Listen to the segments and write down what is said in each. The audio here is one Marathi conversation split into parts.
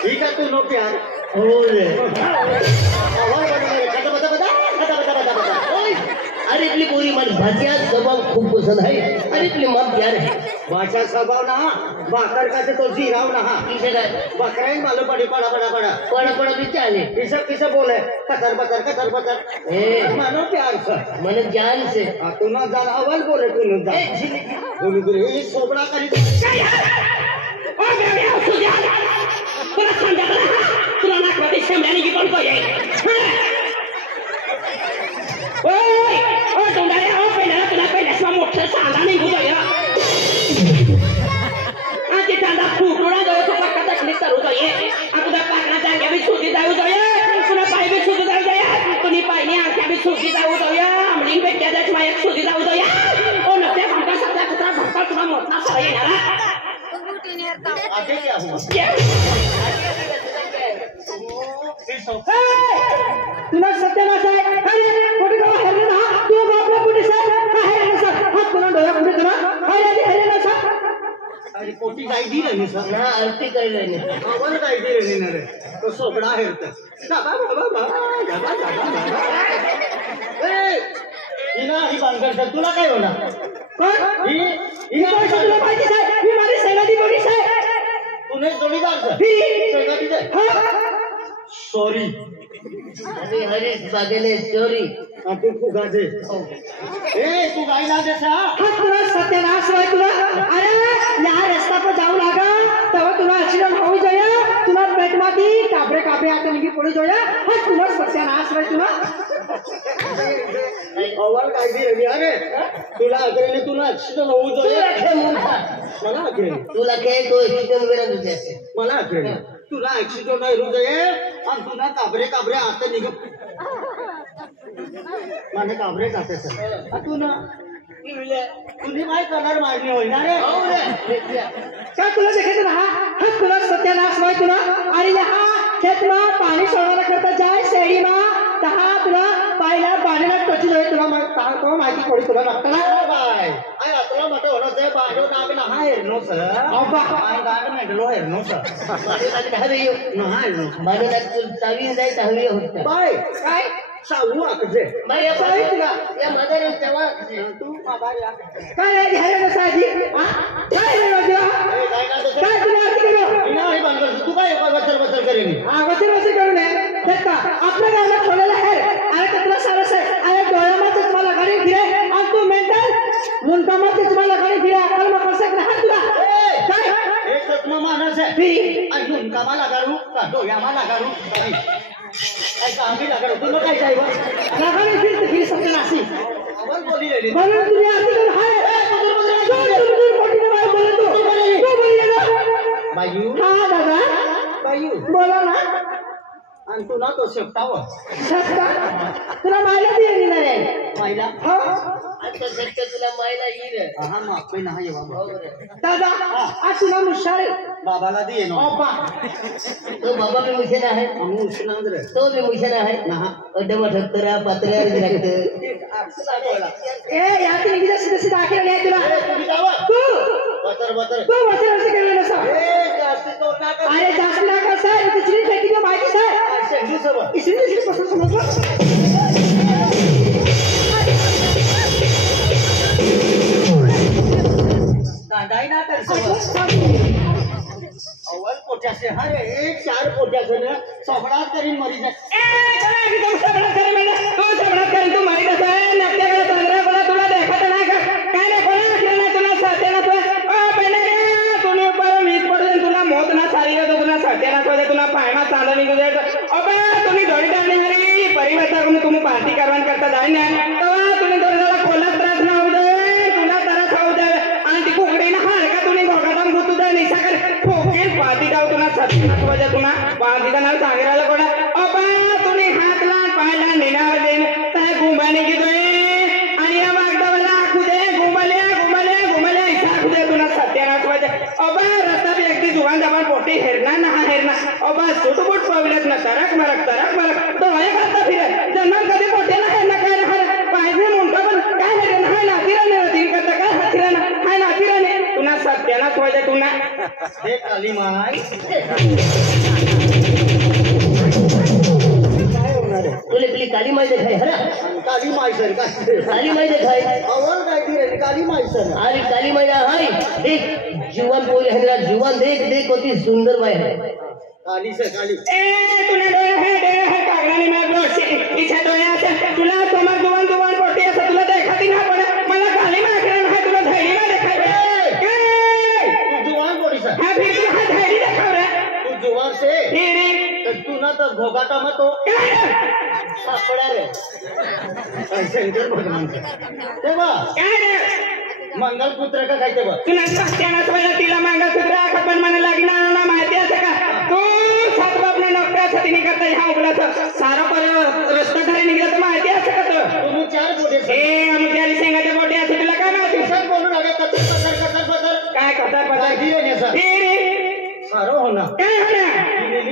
ठीक है तू नो प्यार अरे इतनी पूरी मन भाषा स्वभाव खूब पसंद है अरे इतनी मन प्यार है भाषा स्वभाव ना बाकर का तो जीराव ना किसे का बकरा ही मालूम पड़े बड़ा बड़ा बड़ा बड़ा बड़ा भी चाले किसे किसे बोले कतर बतर ए मानो प्यार से मन जान से तू ना जान अवल बोले तू ना जान ये सोबड़ा करी ओ बेबिया सुजा पूरा समझा पूरा ना कोई समझाने की कौन को है ओए ओ डोंगारे ओ पहले सब मोटर सांदा नहीं हो गया आज चांदा फूटना दो तो पक्का तकलीफ करू तो ये अब तो पाकना चाहिए भी छूटी दाऊ तो ये तूने पाई भी छूटी दाऊ तो ये तूने पाई नहीं आंखें भी छूटी दाऊ तो ये हमलिंग पे क्या दे तुम्हारे छूटी दाऊ तो ये ओ नते भंका सकता कुतरा भंका तुम्हारा मोटना सही ना आगे क्या हुआ तुला सत्यानाश आहे अरे कोटी गाव हरले ना तू बापला कोटी साहेब आहे ना सर हात कोणा डोळा कोटी तुला हरले ना सर अरे कोटी गाई दी रही सर ना आरती कर रहे ने अवल गाई दी रही ना रे तो सोबड़ा है तो बाबा ए इना ही बांगर सर तुला काय होणार कोण ही पैसा तुला पाहिजे साहेब ही माझी सेनादी बोडी साहेब तूने जोडीदार सर सगळी दे सॉरी अरे हरीश बागेले चोरी तू फुगाचे ए तू गाई ना देसा हात तुला सत्यानाश आहे तुला अरे या रस्ता पर जाऊ लागा तेव्हा तुला ऍक्सिडेंट होऊ जाय तुला पेटमाती काबरे आता निघी पडू जाय हात तुला सत्यानाश आहे तुला अवल गाई दी रही अरे तुला अग्रेने तुला ऍक्सिडेंट होऊ जाय मला अग्रेने तुला काय तो एकदम वेळ तुझे मला अग्रेने तुला ऍक्सिडेंट नाही होऊ जाय आणि तुला काबरे आता निघ माने काबरे जाते सर तू ना तुझी माय कलर मारणी होईल ना रे क्या तुला देखायचं ना हा तुला सत्यानाश आहे तुला आणि हा खेतला पाणी सोडवायला करता जाय शेळी मा तहा तुला पाहिला पाण्याला टचून आहे तुला तो माहिती पडी तुला लागताना बाय आय आतला मटे होणार ते बाजो नाग ना हा हेरनो सर अब्बा आय गाड मेडलो हेरनो सर हवी ना हेरनो मला चावी जाय हवी होत बाय काय सावू आकजे मग या पावी तुला या मदर तेव्हा तू मागा या काय रे घ्यायला ना साजी हा काय रे राजा काय तुला आरती करू इना ही बांगर तू काय बचर करेनी हा वचन करू नये देखता आपल्या गावाला खोलेला आहे अरे कतरा सारस आहे अरे डोळ्यामध्ये तुम्हाला गाडी फिरे आणि तू मेंटल मुंटामध्ये तुम्हाला गाडी फिरे अकल मग कसं ना तुला काय एक तत्व मानस आहे अजून कामाला करू का डोळ्याला करू काय कामी लागलो तुला काय जाईव गाडी फिर सत्यानाशी अवल बोली रे म्हणून तुम्ही आरती करू हाय तू मोठी बाय बोल तू बोल ना बायू हा दादा बायू बोला ना आणि तू ना तो शेपटाव सत्ता तुला मायला दे येणार आहे मायला हो आता सत्य तुला मायला येईल हा मापे नाही बाबा दादा आज तुला मुशाल बाबाला दे नो अब्बा तो बाबा भी मुझे ना है आम्ही उष्णांद रे तो भी मुझे ना है ना अडम ठक्करा पात्र्यावर रक्त ए यात निघी जशी दाखल नाही तुला तुम्ही जावा तू बतर तू वचन असं केलं नसा ए जास्ती तो नाका अरे जास्त नाका साहेब दुसरी फेकी तो माहिती साहेब शेंडू सब इसलिए पसंद समझो कांदाई ना कर सब अवल पोटासे हा रे एक चार पोटासे ने सबडा करीन मरी जाय ए चला एकदम सबडा करे मला तो सबडा आता जाय ना तेव्हा तुम्ही जरा खोलात त्रास ना होऊ दे तुला त्रास होऊ दे आणि ती कुकडी ना हार का तुम्ही घोगाटाम गुतू दे निशा कर फोकेल पाती जाऊ तुला सत्य वजा तुला पाती का नाव सांगायला कोणा अबा तुम्ही हातला पायला निनाव दे काय गुंबाने घेतोय आणि या वागदावाला आखू दे गुंबाले इसा दे तुला सत्यानाश वजा अबा रस्ता व्यक्ती जुवान जबान पोटी हेरना ना हेरना अबा सुटबुट पावल्यात ना तरक मरक तो वय करता फिरत जन्म कधी पोटे ना हेरना काय ना पाहिजे मुंडा पण काय हेरना हाय ना तिराने तीन करता काय हातिराना हाय ना तिराने तुला सत्यानाश वजा तुला हे काली माय तुले पली काली माई देखाय हरा काली माय सर काय काली माई देखाय अवर काय ती रे काली माय सर अरे काली माई हाय देख जुवान पोरी है जुवान देख होती सुंदर माई है काली सर काली ए तुला डोळे है कागदाने मारलो इच्छा डोळ्या असेल तुला समोर जुवान पोटी असं तुला देखाती ना पण मला काली माकरण आहे तुला धैर्य ना देखाय तू जुवान पोरी सर हा फिर तुला हा धैर्य देखाव रे तू जुवान से फिर तू ना तर घोगाटा मत हो सापडा रे शंकर भगवान तेव्हा काय रे मंगलसूत्र का काय तेव्हा तुला सत्यानाश वजा तिला मंगळसूत्र आपण मला लागणार ना माहिती आहे का तू सात बापने नोकऱ्यासाठी नाही करता ह्या उघडाचं सारा पर रस्ता खाली निघला तर माहिती आहे का तर तुम्ही चार पोटे सर ए आमच्या शेंगाच्या पोटी असं तुला काय माहिती सर बोलू नका कतर काय कथा काय रे सर सारो हो ना काय होणार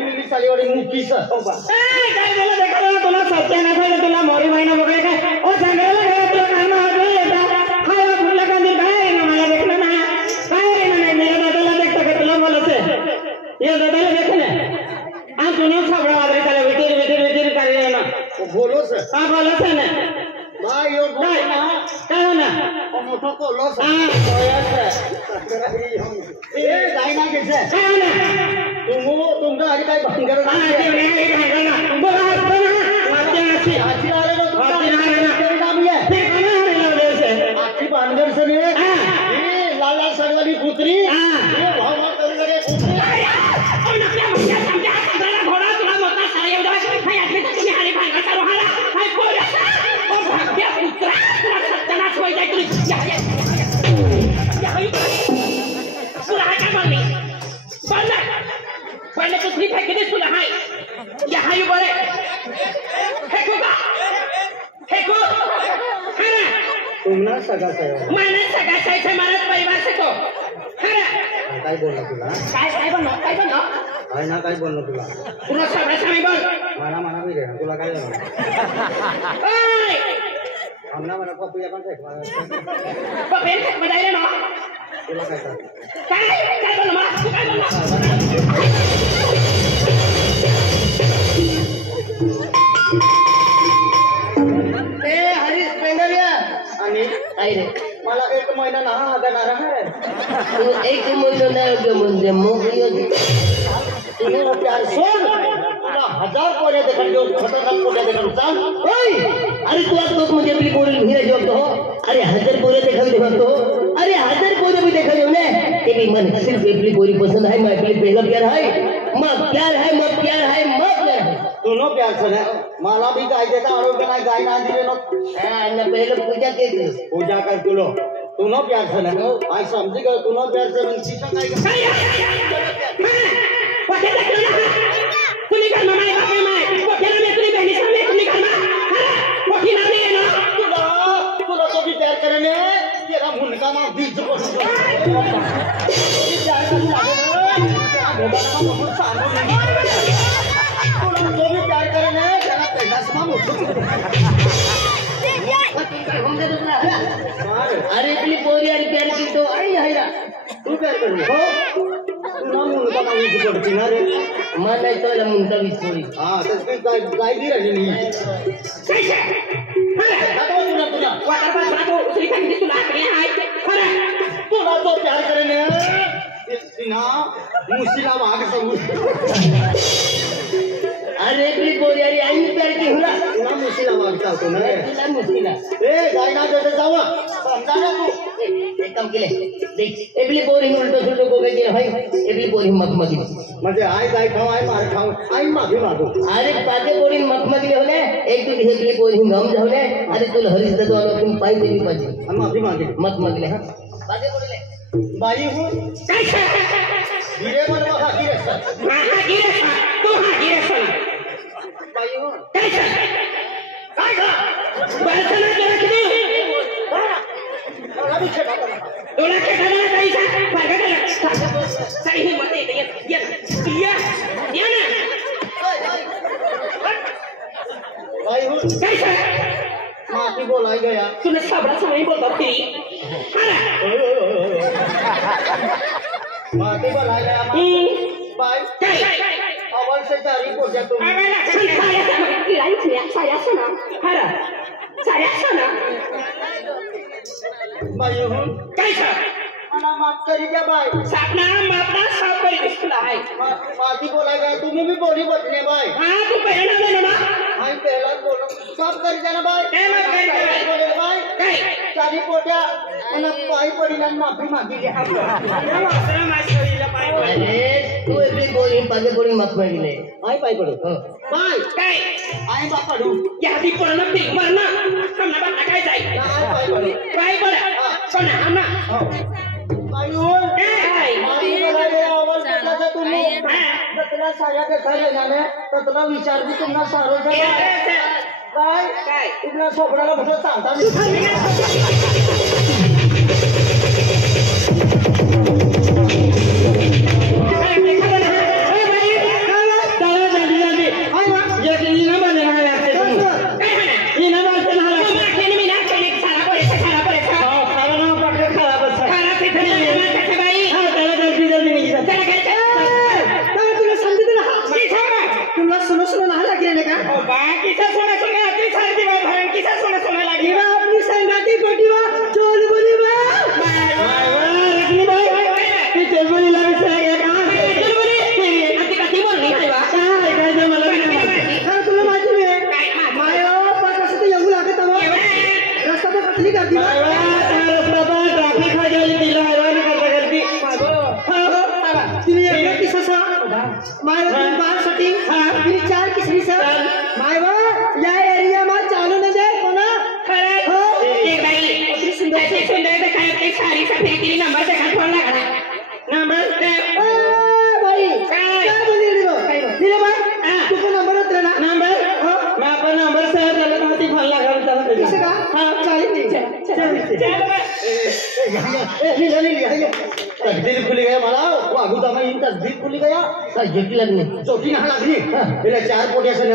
मिली चालीवाडी मुकी सर काय झालं देखा तुला सत्यानाश वजा तुला मोरी महिना वगैरे काय ओ सांगायला गेला तुला काय माहिती येता खायला फुटला कांदी काय ना मला देखलं ना काय रे ना मेरा दादाला देखता का तुला बोलत ये दादाला देख ना आ तुने सबड़ा वादरी त्याला विटीर करे ना बोलो सर हा बोलत आहे ना बाय यो काय काय हो ना मोठा कोलो सर हा ए काय ना घेसे काय हो ना तुमचं आधी काय भांगर हा ते नाही भांडण ना बोला असतो ना वाद्याची आजी आले ना वाद्य नाही ना तुमचं नाम आहे ते कोणा लावले से आजी भांगर सर हे हा लाल सडवाली पुत्री हा हे भाव करू लगे पुत्री ओ नकल्या मुख्या समजा सगळा घोडा तुला मोठा सारे उडा हाय आदमी तर तुम्ही आले भांडण करू हाला हाय पोरा ओ भाग्या पुत्रा तुला सत्यानाश होई जाय तुला तुला काय म्हणले पहिले दुसरी फेकी दे तुला हाय या हाय बरे फेकू का फेकू खरा तुम्हाला सगळा साहेब मला सगळा सायचा मला परिवार सको खरा काय बोलला तुला काय बनव काय ना काय बोललो तुला तुला सगळं सांग बोल मला बी रे तुला काय झालं ओय मला पप्पू पण फेक पपेन फेक बदायले ना तुला काय काय बोल मला तू काय बोल ए हरीश पेंगलिया आणि काय रे मला 1 महिना ना हागणार आहे तू एक महिना नाही म्हणजे मोकळी तुझे प्यार सोड तुला 1000 पोरे देखल जो खतरनाक पोरे देखल चाल ओय अरे तू आज लोग मुझे अपनी पोरी नहीं रही हो अरे 1000 पोरे देखल देखो अरे 1000 पोरे भी देखल हो ने तेरी मन सिर्फ अपनी पोरी पसंद है मैं अपनी पहला प्यार है मां प्यार है दोनों प्यार से है माला भी गाय देता आरोग्य ना गाय ना दिले नो हां ना पहले पूजा के पूजा कर तुलो दोनों प्यार से है आई समझी गए दोनों प्यार से मंची का काय पके देखलो ना कुणी कर मामा बाप मामा पके ना तुनी बहनी सामने कुणी कर मा पके ना नहीं है ना तुला तो भी प्यार करने तेरा मुंडका मां बीच को प्यार करने लगे ना बहुत सानो तुला तो भी प्यार करने तेरा पहला समा अरे इतनी पोरी यार प्यार की तो आई है ना तू प्यार करने हो तुला मुंडका मां बीच पड़ती ना रे मन नहीं तो मुंडा भी छोड़ी हां तसली गाय दी रही नहीं कैसे तुला वाटर पास बातो उतरी kan di tulah kaya ay para तुला तो प्यार करने सिना मुसीला वाग सब अरे इतनी पोरी यार आई प्यार की हुला तुला मुसीला वाग चालतो ना तुला मुश्किल ए गाय ना देते जाव समजा ना तू एक काम केले देख एबली पोरी उलटो सुलटो को गई भाई एबली पोरी मखमली म्हणजे आय गाय खाऊ आय मार खाऊ आय मागे मागो अरे पाके पोरी मखमली होले एक तो एबली पोरी गम जावले अरे तुला हरीश दादा आपण पाहिजे मी पाहिजे माफी मागे मत मागले हा बाजे बोलले बाई हून गिरे बनवा हा गिरे सर तू हा गिरेश बाई हून काय का बरसना केला किती मला भी छेडा तुला खेळायला जायचा पारगा केला काही हिंमत नाही ये ना बाई हून काय माफी बोलाई गया तुला साबडा समोर बोलतो ती माफी बोलाई गया बाई काय अवल से जारी पोट्या तुम्ही बाई हून काय मला माफ करी द्या बाई माफी बोलाई गया तुम्ही भी बोली बचने बाई हाय पहला बोलो सब करी जाना बाई बोले बाई चारी पोट्या मला पाई पडी ना माफी मागी घ्या अरे तू एकली बोली पाजे बोली मत मागिले आई पाई पडू बाई आई बा पडू आई पाई पडू आई होय माफी बोलाई गया अवल से तुम्ही जतला साया देखा जाने ततला विचार भी तुम्हाला सारो काय इतना सोपडाला म्हटलं सांगता तस्दीर खुली गया मला वागू दमा इन तस्दीर खुली गया जोटी लगने चोटी ना लागली तिला चार पोट्या सण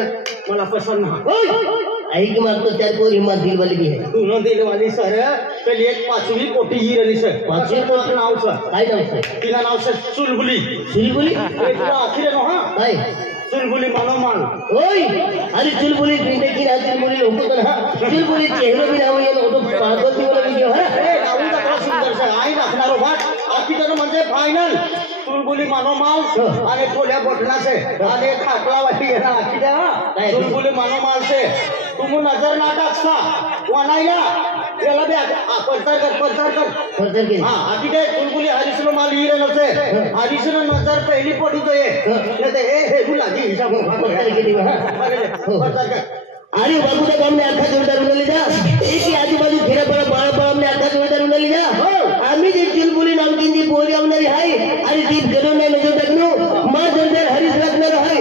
मला पसंद ना आई की मार तो चार कोरी हिम्मत दिल वाली भी है दोनों दिल वाली सर पहले एक पाचवी पोटी ही रली सर पाचवी पोट नाव सर काय नाव सर तिला नाव सर चुलबुली चुलबुली तुला आखिर नो हा काय चुलबुली मनोमान ओय अरे चुलबुली बिंदे की ना चुलबुली लोको तो ना चुलबुली चेहरा भी नाव ये तो पार्वती वाला वीडियो है ए नाव का सुंदर सर आई नाखनारो वाट आखी तर म्हणजे फायनल चुलबुली मनोमाल आणि थोड्या बटना से आणि खाकला वाली आहे ना आखी द्या चुलबुली मनोमाल से तुम नजर ना टाकसा वनायला याला बे प्रचार कर हां आखी दे चुलबुली हरिसनो माल ही रहनो से हरिसनो नजर पहली पड़ी तो ये हे बुलाजी हिसाब प्रचार के दिवा प्रचार कर अरे बाबू का हमने आखा जोरदार उडली जा एकी आजूबाजू फिरा पडा बाळ हमने आखा जोरदार उडली जा आम्ही जे चुलबुली नामकीन जी पोरी आमनारी हाय अरे दीप गलो नाही नजर टाकनो मा जोरदार हरीश लागणार हाय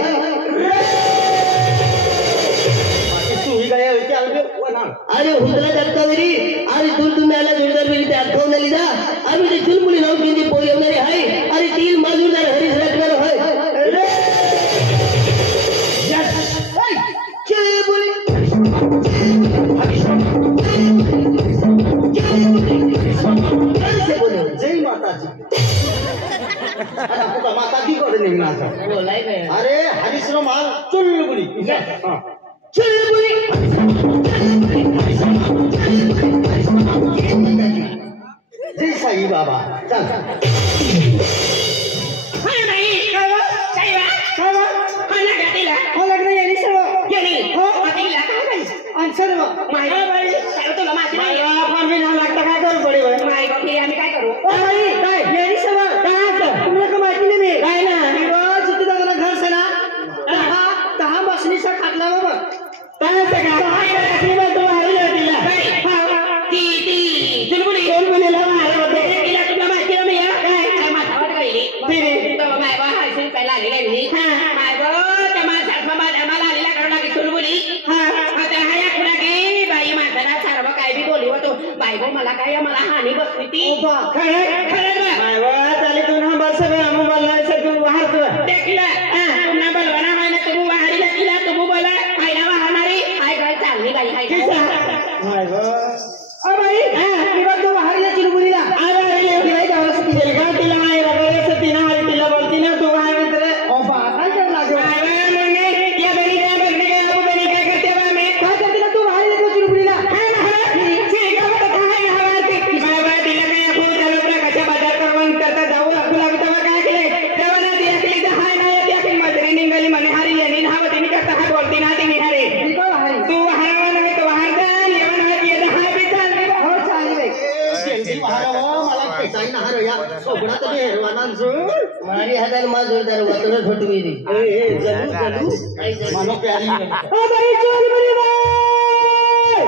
तू ही गया होती आले वना अरे हुंदरा दत्तावरी अरे दूर तुम्ही आला जोरदार वेळी ते आठवणली जा आम्ही जे चुलबुली नामकीन जी पोरी आमनारी हाय अरे तीन मा जोरदार हरीश लागणार हाय जय माताजी माता दी कर निघणार अरे हरिश्र माल चुलबुली चुलबुली जय साई बाबा चल बाय गो मला काय मला हानी बसली ती ओबा खरं खरं मायवा चाले तू ना बस हम बोलना से तू बाहर तू देखला पुन्हा बोलवाना मायना तुम्ही वाहारी लागला तुम्ही बोला खायला वाहणारी काय काय चालली बाई काय मायवा ओ बाई मी बघ तू वाहारीला चिरमुलीला अरे नाही जावं सती जलगा तिला माय वगैरे सती ना हरी तिला बोलती ना तू बाहर मित्र ओबा काय कर लागो या बनी काय बघणे काय आप बनी काय करते बा मी काय करते ना तू वाहारीला तू चिरमुलीला काय का बता काय हवारती बाबा तिला काय आपण चालू कशा बाजार करवून करता जाऊ आपू लागतो काय केले तेव्हा ना ती असली तर हाय ना ती असली मजरी निघाली म्हणे हारी यांनी नाव तिने करता हात बोलती ना ती निहारे तू वाहरावा नाही तो वाहर जा येऊन हात येत हाय बी चालली हो चालली बाई जल्दी बाहर आओ मला केसाई ना हरया सोगडा तरी हेरवाना मारी हजार माल जोरदार वातुरच फट गेली ए जलू मानो प्यारी ओ बाई चोरी बरी बाई